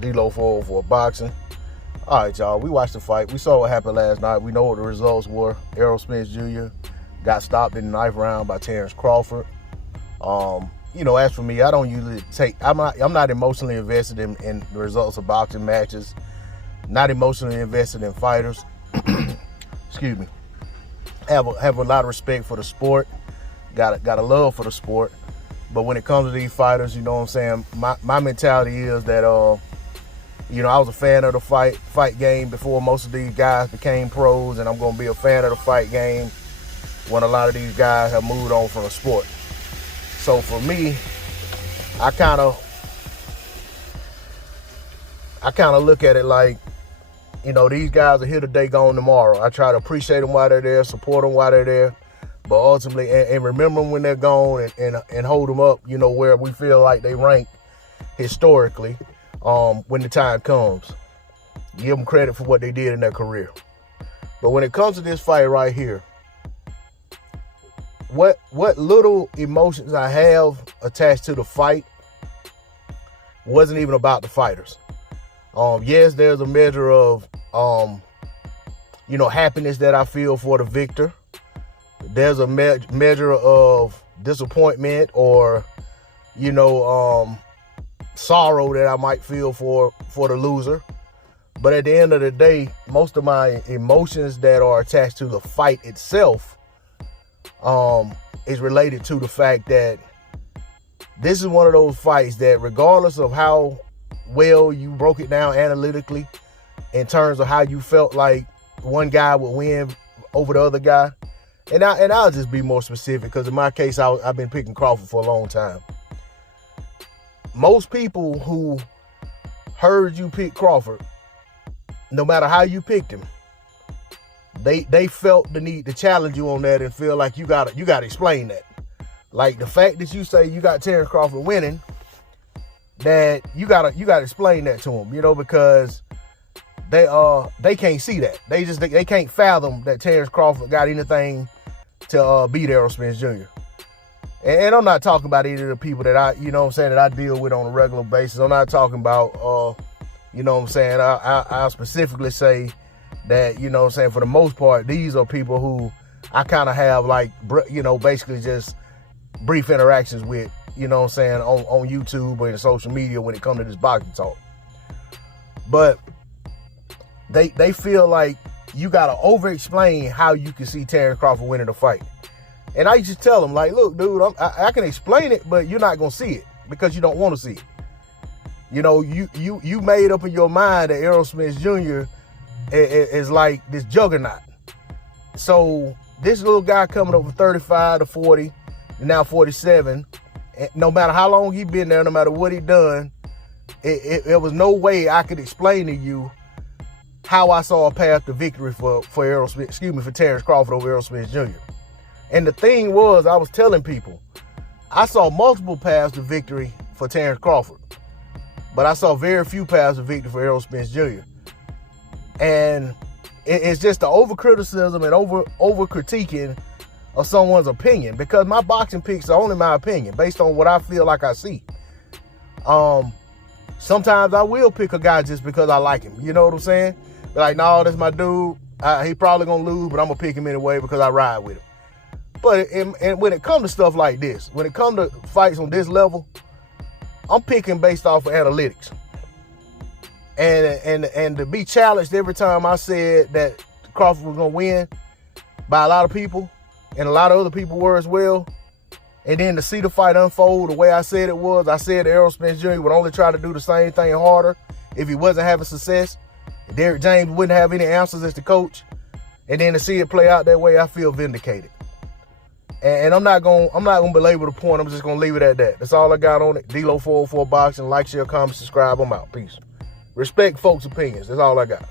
D-Lo for boxing. All right, y'all. We watched the fight. We saw what happened last night. We know what the results were. Errol Spence Jr. got stopped in the 9th round by Terence Crawford. As for me, I don't usually I'm not emotionally invested in the results of boxing matches. Not emotionally invested in fighters. Excuse me. Have a lot of respect for the sport. Got a love for the sport. But when it comes to these fighters, you know what I'm saying? My mentality is that I was a fan of the fight game before most of these guys became pros, and I'm gonna be a fan of the fight game when a lot of these guys have moved on from the sport. So for me, I kind of look at it like, these guys are here today, gone tomorrow. I try to appreciate them while they're there, support them while they're there, but ultimately, and remember them when they're gone, and hold them up, where we feel like they rank historically when the time comes. Give them credit for what they did in their career. But when it comes to this fight right here, what little emotions I have attached to the fight wasn't even about the fighters. Yes, there's a measure of, happiness that I feel for the victor. There's a measure of disappointment or, sorrow that I might feel for the loser. But at the end of the day, most of my emotions that are attached to the fight itself is related to the fact that this is one of those fights that, regardless of how well you broke it down analytically in terms of how you felt like one guy would win over the other guy, and I'll just be more specific because in my case, I've been picking Crawford for a long time. Most people who heard you pick Crawford, no matter how you picked him, they felt the need to challenge you on that and feel like you gotta explain that. Like the fact that you say you got Terence Crawford winning, that you gotta explain that to them, because they can't see that. They can't fathom that Terence Crawford got anything to beat Errol Spence Jr. And I'm not talking about any of the people that that I deal with on a regular basis. I'm not talking about, I'll specifically say that, for the most part, these are people who I kind of have basically just brief interactions with, on YouTube or in social media when it comes to this boxing talk. But they feel like you got to over-explain how you can see Terence Crawford winning the fight. And I just tell them, like, look, dude, I can explain it, but you're not going to see it because you don't want to see it. You made up in your mind that Errol Spence Jr. is like this juggernaut. So this little guy coming over 35 to 40, and now 47, no matter how long he been there, no matter what he done, it was no way I could explain to you how I saw a path to victory for Terence Crawford over Errol Spence Jr. And the thing was, I was telling people, I saw multiple paths to victory for Terence Crawford, but I saw very few paths to victory for Errol Spence Jr. And it's just the over-criticism and over-critiquing of someone's opinion, because my boxing picks are only my opinion based on what I feel like I see. Sometimes I will pick a guy just because I like him. You know what I'm saying? Like, no, that's my dude. He probably gonna lose, but I'm gonna pick him anyway because I ride with him. But and when it comes to stuff like this, when it comes to fights on this level, I'm picking based off of analytics. And to be challenged every time I said that Crawford was gonna win by a lot of people, and a lot of other people were as well, and then to see the fight unfold the way I said it was, I said Errol Spence Jr. would only try to do the same thing harder if he wasn't having success. Derrick James wouldn't have any answers as the coach, and then to see it play out that way, I feel vindicated. And I'm not gonna belabor the point. I'm just gonna leave it at that. That's all I got on it. D-Lo 404 Boxing. Like, share, comment, subscribe. I'm out. Peace. Respect folks' opinions. That's all I got.